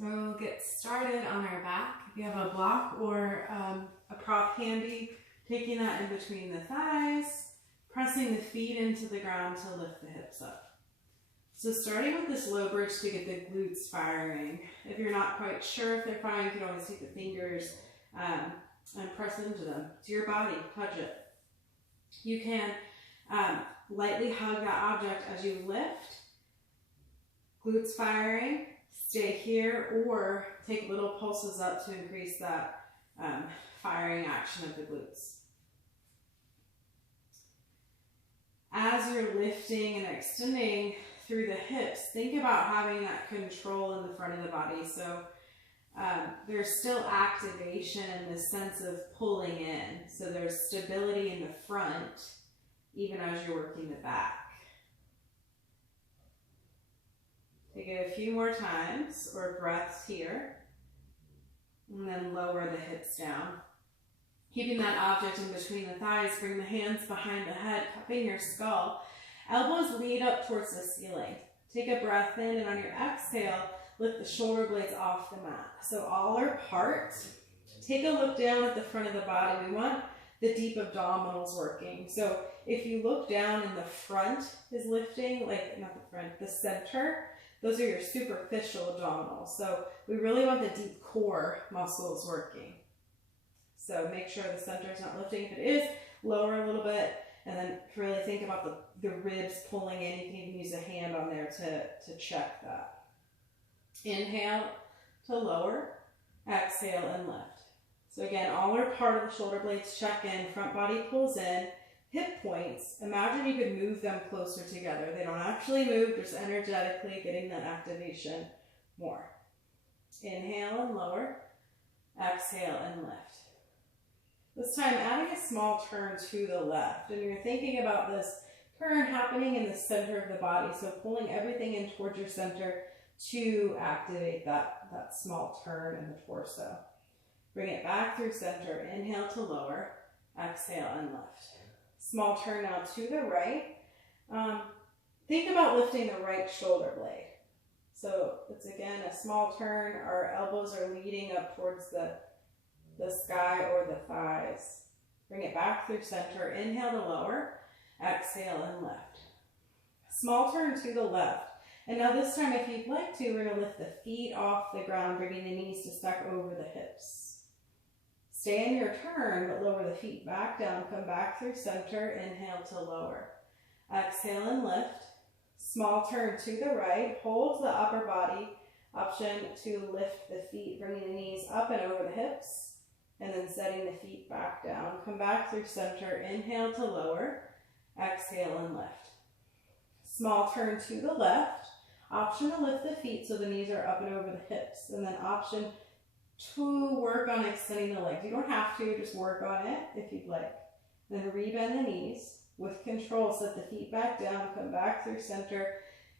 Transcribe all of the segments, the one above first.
So we'll get started on our back. If you have a block or a prop handy, taking that in between the thighs, pressing the feet into the ground to lift the hips up. So starting with this low bridge to get the glutes firing. If you're not quite sure if they're firing, you can always take the fingers and press into them. To your body, touch it. You can lightly hug that object as you lift. Glutes firing, stay here, or take little pulses up to increase that firing action of the glutes. As you're lifting and extending through the hips, think about having that control in the front of the body. So there's still activation in the sense of pulling in. So there's stability in the front, even as you're working the back. Take it a few more times, or breaths here, and then lower the hips down. Keeping that object in between the thighs, bring the hands behind the head, cupping your skull. Elbows lead up towards the ceiling. Take a breath in, and on your exhale, lift the shoulder blades off the mat. So all are apart. Take a look down at the front of the body. We want the deep abdominals working. So if you look down and the front is lifting, like not the front, the center, those are your superficial abdominals. So we really want the deep core muscles working. So make sure the center is not lifting. If it is, lower a little bit, and then really think about the ribs pulling in. You can even use a hand on there to check that. Inhale to lower, exhale and lift. So again, all are part of the shoulder blades. Check in, front body pulls in, hip points. Imagine you could move them closer together. They don't actually move, just energetically getting that activation more. Inhale and lower, exhale and lift. This time, adding a small turn to the left, and you're thinking about this turn happening in the center of the body, so pulling everything in towards your center to activate that small turn in the torso. Bring it back through center, inhale to lower, exhale and lift. Small turn now to the right. Think about lifting the right shoulder blade. So it's again a small turn, our elbows are leading up towards the sky or the thighs. Bring it back through center, inhale to lower, exhale and lift. Small turn to the left. And now this time, if you'd like to, we're going to lift the feet off the ground, bringing the knees to stack over the hips. Stay in your turn, but lower the feet back down. Come back through center, inhale to lower. Exhale and lift. Small turn to the right. Hold the upper body. Option to lift the feet, bringing the knees up and over the hips. And then setting the feet back down. Come back through center, inhale to lower, exhale and lift. Small turn to the left. Option to lift the feet so the knees are up and over the hips. And then option to work on extending the legs. You don't have to, just work on it if you'd like. Then rebend the knees. With control, set the feet back down, come back through center.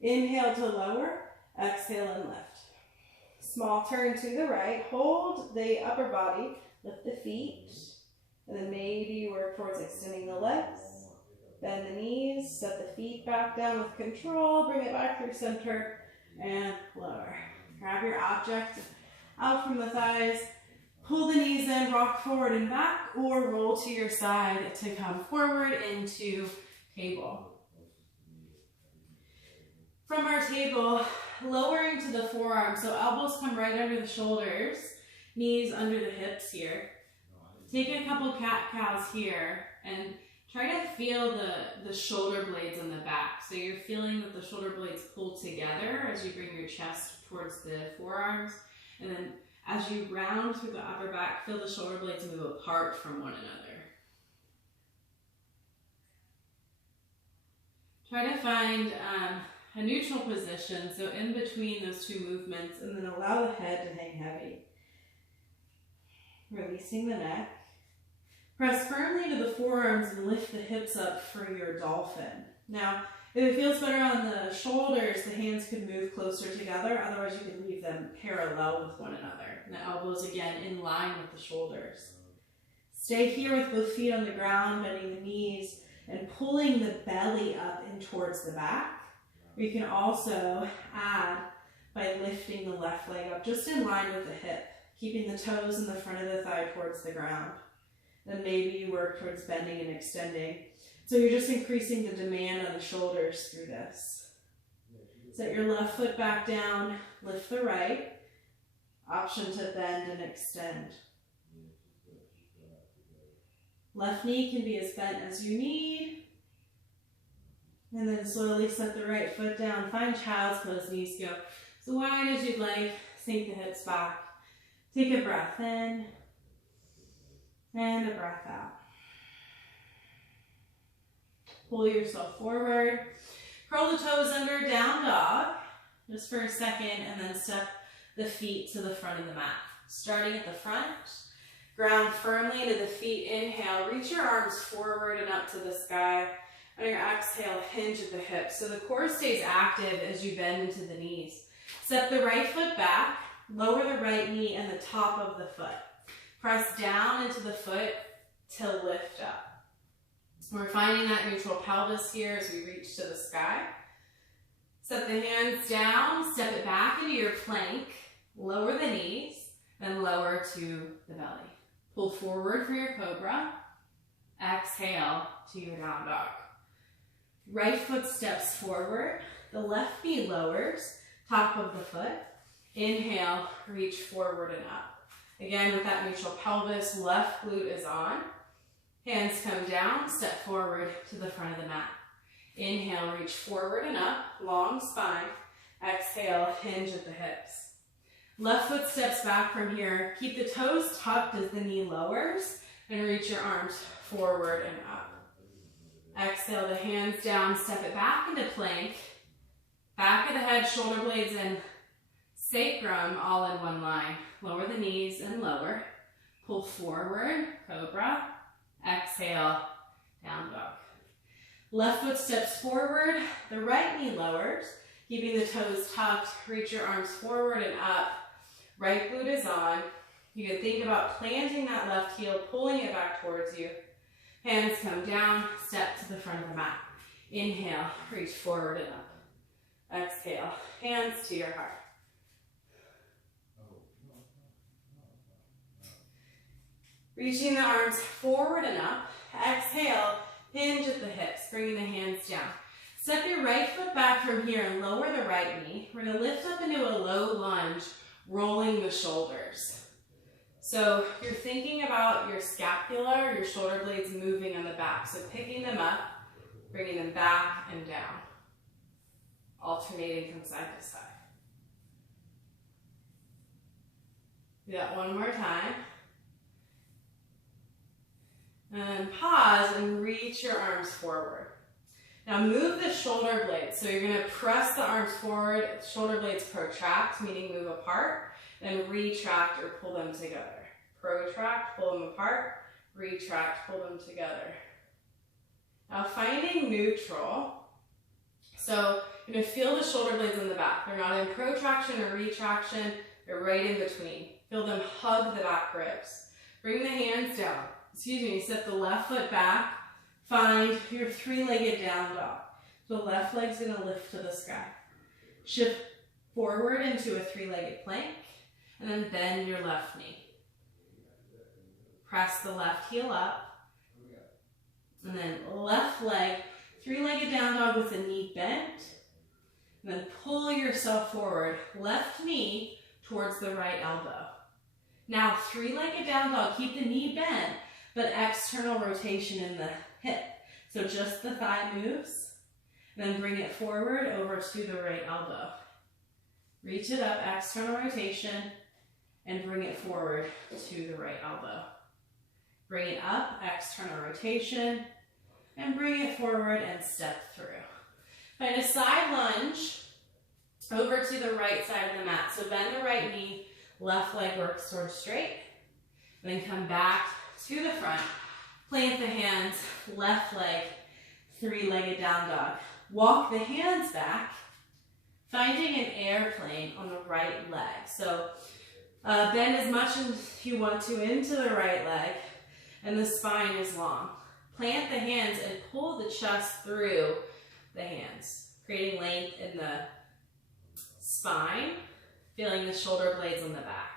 Inhale to lower, exhale and lift. Small turn to the right. Hold the upper body. Lift the feet, and then maybe work towards extending the legs. Bend the knees, set the feet back down with control, bring it back through center, and lower. Grab your object out from the thighs, pull the knees in, rock forward and back, or roll to your side to come forward into table. From our table, lowering to the forearms, so elbows come right under the shoulders, knees under the hips here. Take a couple cat-cows here and try to feel the shoulder blades on the back. So you're feeling that the shoulder blades pull together as you bring your chest towards the forearms. And then as you round through the upper back, feel the shoulder blades move apart from one another. Try to find a neutral position, so in between those two movements, and then allow the head to hang heavy. Releasing the neck. Press firmly to the forearms and lift the hips up for your dolphin. Now, if it feels better on the shoulders, the hands could move closer together. Otherwise, you could leave them parallel with one another. And the elbows, again, in line with the shoulders. Stay here with both feet on the ground, bending the knees, and pulling the belly up in towards the back. Or you can also add by lifting lifting the left leg up just in line with the hip, keeping the toes in the front of the thigh towards the ground. Then maybe you work towards bending and extending. So you're just increasing the demand on the shoulders through this. Set your left foot back down, lift the right. Option to bend and extend. Left knee can be as bent as you need. And then slowly set the right foot down. Find child's pose, knees go as wide as you'd like. Sink the hips back. Take a breath in and a breath out. Pull yourself forward. Curl the toes under, down dog, just for a second, and then step the feet to the front of the mat. Starting at the front, ground firmly into the feet. Inhale, reach your arms forward and up to the sky. On your exhale, hinge at the hips. So the core stays active as you bend into the knees. Step the right foot back, lower the right knee and the top of the foot. Press down into the foot to lift up. We're finding that neutral pelvis here as we reach to the sky. Set the hands down, step it back into your plank, lower the knees, then lower to the belly. Pull forward for your cobra. Exhale to your down dog. Right foot steps forward, the left knee lowers, top of the foot. Inhale, reach forward and up. Again, with that neutral pelvis, left glute is on. Hands come down, step forward to the front of the mat. Inhale, reach forward and up, long spine. Exhale, hinge at the hips. Left foot steps back from here. Keep the toes tucked as the knee lowers and reach your arms forward and up. Exhale the hands down, step it back into plank. Back of the head, shoulder blades in, sacrum all in one line. Lower the knees and lower. Pull forward, cobra. Exhale, down dog. Left foot steps forward, the right knee lowers, keeping the toes tucked, reach your arms forward and up. Right glute is on. You can think about planting that left heel, pulling it back towards you. Hands come down, step to the front of the mat. Inhale, reach forward and up. Exhale, hands to your heart. Reaching the arms forward and up. Exhale, hinge at the hips, bringing the hands down. Step your right foot back from here and lower the right knee. We're going to lift up into a low lunge, rolling the shoulders. So you're thinking about your scapula, your shoulder blades moving on the back. So picking them up, bringing them back and down. Alternating from side to side. Do that one more time. And then pause and reach your arms forward. Now move the shoulder blades. So you're going to press the arms forward, shoulder blades protract, meaning move apart, then retract or pull them together. Protract, pull them apart, retract, pull them together. Now finding neutral. So you're going to feel the shoulder blades in the back. They're not in protraction or retraction, they're right in between. Feel them hug the back ribs. Bring the hands down. Step the left foot back. Find your three-legged down dog. So the left leg's going to lift to the sky. Shift forward into a three-legged plank, and then bend your left knee. Press the left heel up, and then left leg, three-legged down dog with the knee bent, and then pull yourself forward, left knee towards the right elbow. Now three-legged down dog, keep the knee bent, but external rotation in the hip. So just the thigh moves, then bring it forward over to the right elbow. Reach it up, external rotation, and bring it forward to the right elbow. Bring it up, external rotation, and bring it forward and step through. Find a side lunge over to the right side of the mat. So bend the right knee, left leg works towards straight, then come back to the front, plant the hands, left leg, three-legged down dog. Walk the hands back, finding an airplane on the right leg. So bend as much as you want to into the right leg, and the spine is long. Plant the hands and pull the chest through the hands, creating length in the spine. feeling the shoulder blades on the back.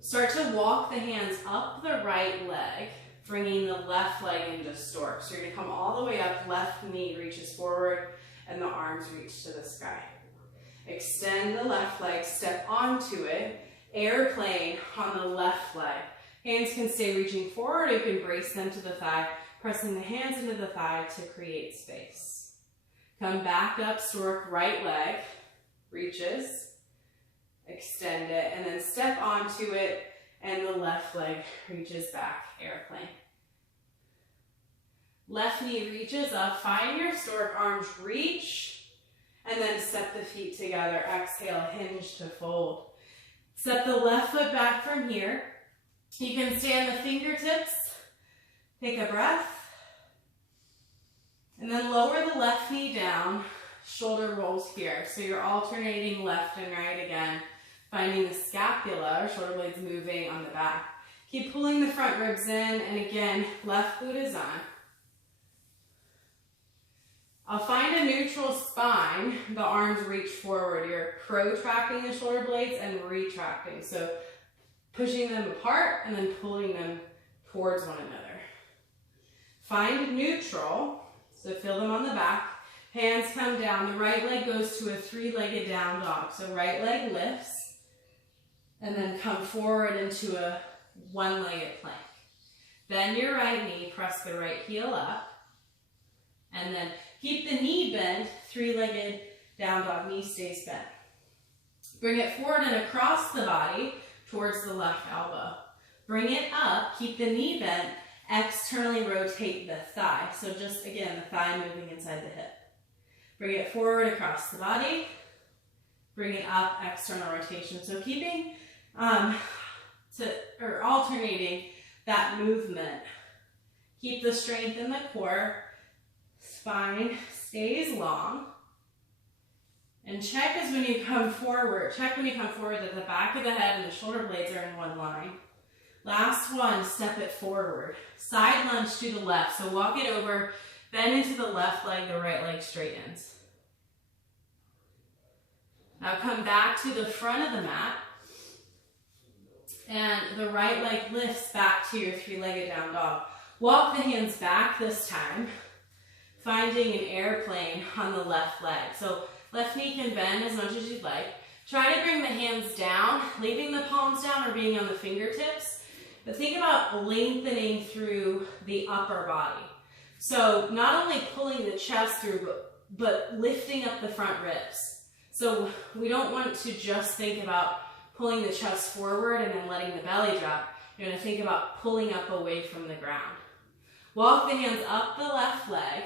Start to walk the hands up the right leg, bringing the left leg into stork. So you're going to come all the way up, left knee reaches forward, and the arms reach to the sky. Extend the left leg, step onto it, airplane on the left leg. Hands can stay reaching forward, you can brace them to the thigh, pressing the hands into the thigh to create space. Come back up, stork, right leg reaches, extend it, and then step onto it, and the left leg reaches back, airplane. Left knee reaches up, find your stork, arms reach, and then step the feet together. Exhale, hinge to fold. Step the left foot back from here. You can stay on the fingertips, take a breath, and then lower the left knee down, shoulder rolls here. So you're alternating left and right again, finding the scapula, or shoulder blades moving on the back. Keep pulling the front ribs in, and again, left glute is on. I'll find a neutral spine, the arms reach forward. You're protracting the shoulder blades and retracting. So pushing them apart and then pulling them towards one another. Find neutral, so feel them on the back. Hands come down, the right leg goes to a three-legged down dog. So right leg lifts, and then come forward into a one-legged plank. Bend your right knee, press the right heel up, and then keep the knee bent, three-legged down dog, knee stays bent. Bring it forward and across the body towards the left elbow. Bring it up, keep the knee bent, externally rotate the thigh. So just, again, the thigh moving inside the hip. Bring it forward across the body, bring it up, external rotation. So keeping, alternating that movement. Keep the strength in the core, spine stays long. And check as when you come forward, that the back of the head and the shoulder blades are in one line. Last one, step it forward. Side lunge to the left, so walk it over, bend into the left leg, the right leg straightens. Now come back to the front of the mat, and the right leg lifts back to your three-legged down dog. Walk the hands back this time, finding an airplane on the left leg. So left knee can bend as much as you'd like. Try to bring the hands down, leaving the palms down or being on the fingertips. But think about lengthening through the upper body. So not only pulling the chest through, but lifting up the front ribs. So we don't want to just think about pulling the chest forward and then letting the belly drop. You're going to think about pulling up away from the ground. Walk the hands up the left leg.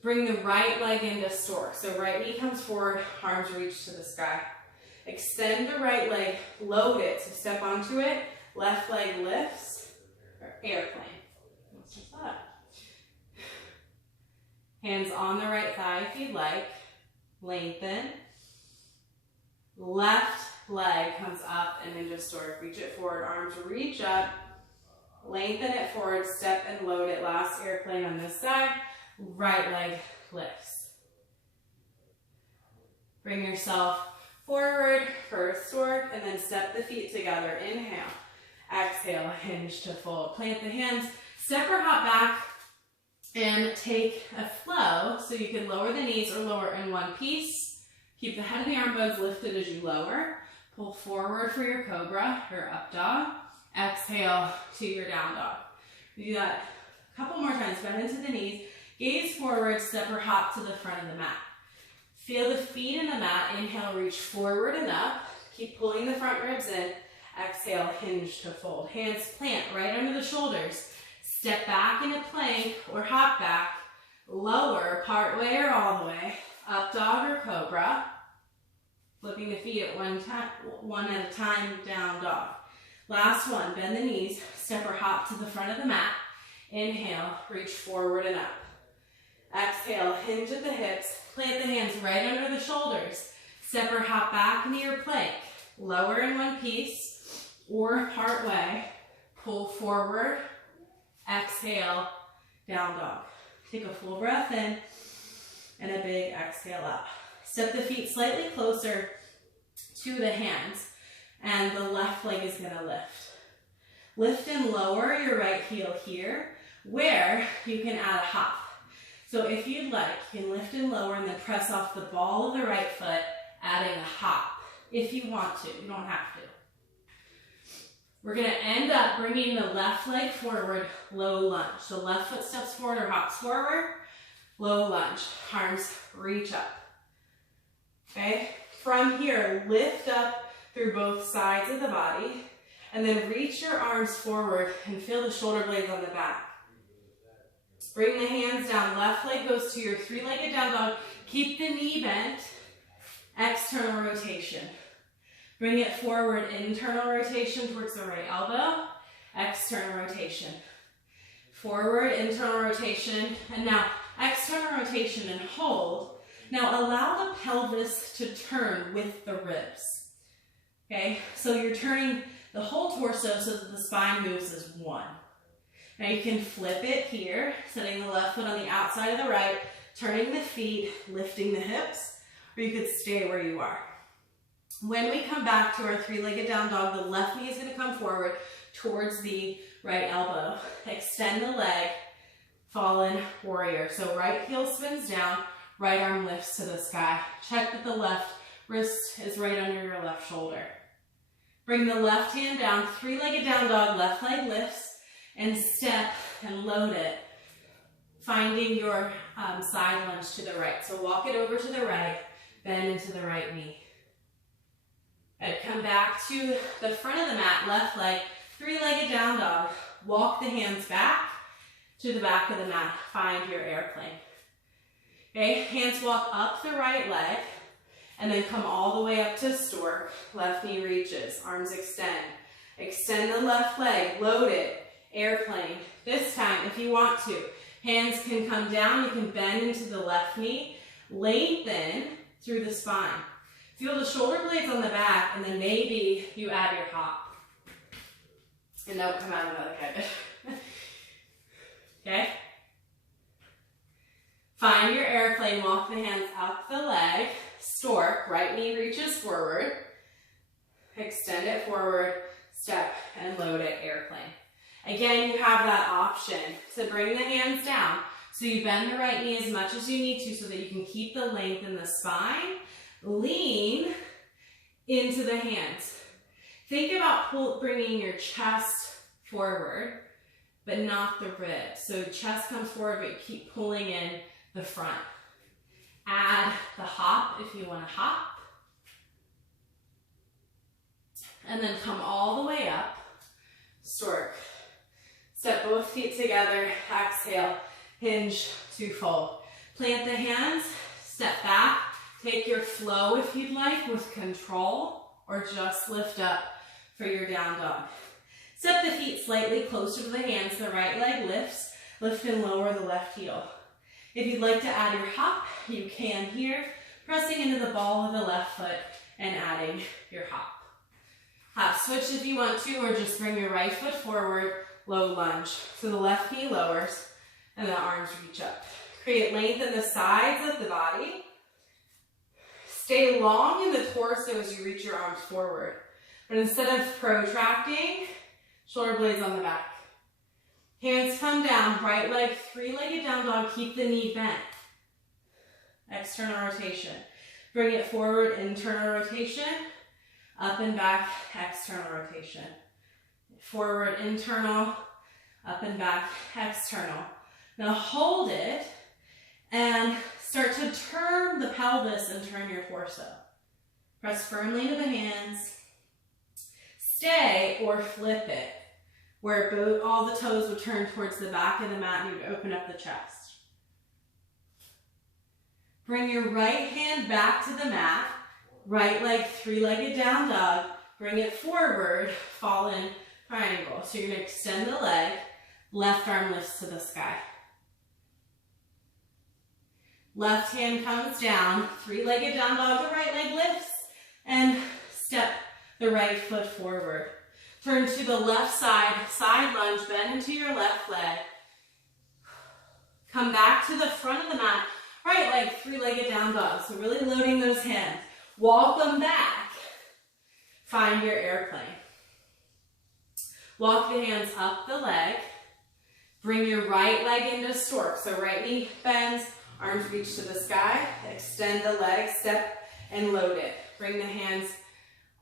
Bring the right leg into stork. So right knee comes forward, arms reach to the sky. Extend the right leg, load it. So step onto it, left leg lifts, or airplane. Let's just that. Hands on the right thigh if you'd like. Lengthen. Left leg comes up and into stork. Reach it forward, arms reach up. Lengthen it forward, step and load it. Last airplane on this side. Right leg lifts. Bring yourself forward for stork and then step the feet together. Inhale. Exhale, hinge to fold. Plant the hands, step or hop back, and take a flow. So you can lower the knees or lower in one piece. Keep the head of the arm bones lifted as you lower. Pull forward for your cobra, your up dog. Exhale to your down dog. Do that a couple more times. Bend into the knees. Gaze forward, step or hop to the front of the mat. Feel the feet in the mat. Inhale, reach forward and up. Keep pulling the front ribs in. Exhale, hinge to fold. Hands plant right under the shoulders. Step back into plank or hop back. Lower, part way or all the way. Up dog or cobra. Flipping the feet at one at a time, down dog. Last one, bend the knees. Step or hop to the front of the mat. Inhale, reach forward and up. Exhale, hinge at the hips. Plant the hands right under the shoulders. Step or hop back into your plank. Lower in one piece or part way. Pull forward. Exhale, down dog. Take a full breath in and a big exhale up. Step the feet slightly closer to the hands, and the left leg is gonna lift. Lift and lower your right heel here, where you can add a hop. So if you'd like, you can lift and lower and then press off the ball of the right foot, adding a hop. If you want to, you don't have to. We're gonna end up bringing the left leg forward, low lunge. So left foot steps forward or hops forward, low lunge. Arms reach up. Okay? From here, lift up through both sides of the body, and then reach your arms forward and feel the shoulder blades on the back. Bring the hands down. Left leg goes to your three-legged down dog. Keep the knee bent. External rotation. Bring it forward. Internal rotation towards the right elbow. External rotation. Forward, internal rotation. And now external rotation and hold. Now allow the pelvis to turn with the ribs. Okay, so you're turning the whole torso so that the spine moves as one. Now you can flip it here, setting the left foot on the outside of the right, turning the feet, lifting the hips, or you could stay where you are. When we come back to our three-legged down dog, the left knee is going to come forward towards the right elbow. Extend the leg, fallen warrior. So right heel spins down, right arm lifts to the sky. Check that the left wrist is right under your left shoulder. Bring the left hand down, three-legged down dog, left leg lifts, and step and load it, finding your side lunge to the right. So walk it over to the right, bend into the right knee. And come back to the front of the mat, left leg, three-legged down dog. Walk the hands back to the back of the mat. Find your airplane. Okay, hands walk up the right leg, and then come all the way up to stork. Left knee reaches, arms extend. Extend the left leg, load it. Airplane. This time, if you want to, hands can come down, you can bend into the left knee, lengthen through the spine. Feel the shoulder blades on the back, and then maybe you add your hop. And don't come out another pivot. Okay? Find your airplane, walk the hands up the leg, stork, right knee reaches forward, extend it forward, step, and load it, airplane. Again, you have that option to bring the hands down. So you bend the right knee as much as you need to so that you can keep the length in the spine. Lean into the hands. Think about bringing your chest forward, but not the ribs. So chest comes forward, but you keep pulling in the front. Add the hop if you want to hop. And then come all the way up, stork. Step both feet together, exhale, hinge to fold. Plant the hands, step back, take your flow if you'd like with control, or just lift up for your down dog. Step the feet slightly closer to the hands, the right leg lifts, lift and lower the left heel. If you'd like to add your hop, you can here, pressing into the ball of the left foot and adding your hop. Hop switch if you want to, or just bring your right foot forward, low lunge. So the left knee lowers and the arms reach up. Create length in the sides of the body. Stay long in the torso as you reach your arms forward. But instead of protracting, shoulder blades on the back. Hands come down, right leg, three-legged down dog, keep the knee bent. External rotation. Bring it forward, internal rotation. Up and back, external rotation. Forward, internal, up and back, external. Now hold it and start to turn the pelvis and turn your torso. Press firmly into the hands. Stay or flip it, where all the toes would turn towards the back of the mat and you would open up the chest. Bring your right hand back to the mat. Right leg, three-legged down dog. Bring it forward, fall in triangle. So you're going to extend the leg, left arm lifts to the sky. Left hand comes down, three-legged down dog, the right leg lifts, and step the right foot forward. Turn to the left side, side lunge, bend into your left leg. Come back to the front of the mat, right leg, three-legged down dog. So really loading those hands. Walk them back Find your airplane. Walk the hands up the leg. Bring your right leg into stork. So right knee bends, arms reach to the sky. Extend the leg, step and load it. Bring the hands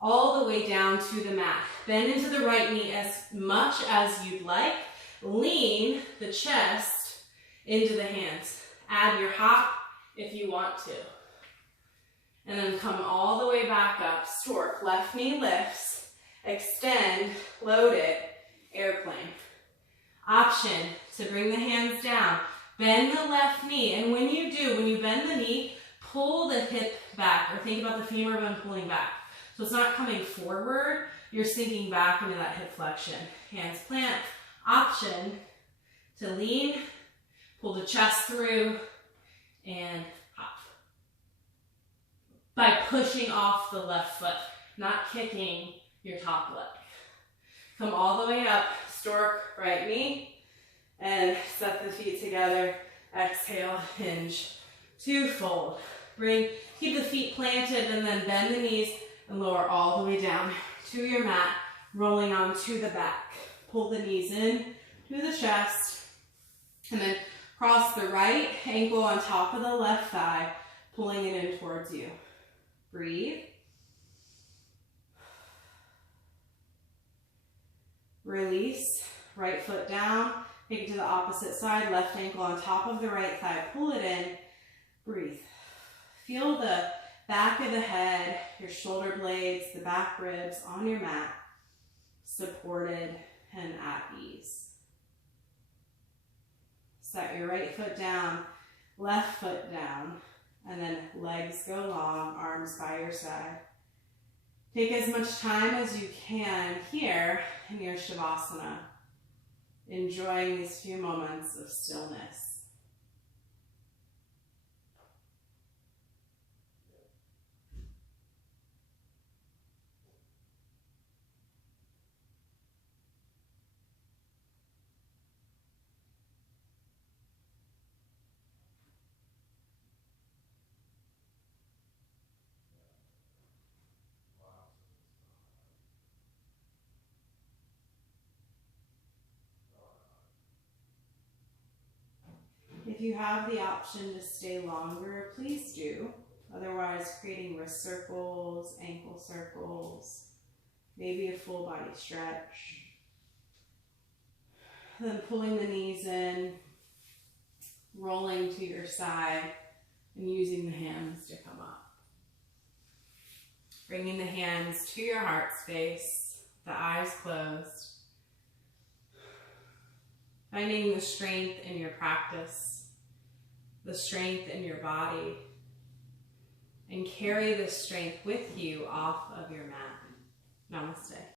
all the way down to the mat. Bend into the right knee as much as you'd like. Lean the chest into the hands. Add your hop if you want to. And then come all the way back up. Stork, left knee lifts. Extend, load it, airplane. Option to bring the hands down. Bend the left knee, and when you do, when you bend the knee, pull the hip back, or think about the femur bone pulling back. So it's not coming forward, you're sinking back into that hip flexion. Hands plant. Option to lean, pull the chest through, and hop. By pushing off the left foot, not kicking your top leg. Come all the way up, stork, right knee, and set the feet together. Exhale, hinge to fold. Keep the feet planted and then bend the knees and lower all the way down to your mat, rolling onto the back. Pull the knees in to the chest, and then cross the right ankle on top of the left thigh, pulling it in towards you. Breathe. Release, right foot down, take it to the opposite side, left ankle on top of the right thigh, pull it in, breathe. Feel the back of the head, your shoulder blades, the back ribs on your mat, supported and at ease. Set your right foot down, left foot down, and then legs go long, arms by your side. Take as much time as you can here in your Shavasana, enjoying these few moments of stillness. If you have the option to stay longer, please do. Otherwise, creating wrist circles, ankle circles, maybe a full body stretch. Then pulling the knees in, rolling to your side, and using the hands to come up. Bringing the hands to your heart space, the eyes closed. Finding the strength in your practice, the strength in your body, and carry this strength with you off of your mat. Namaste.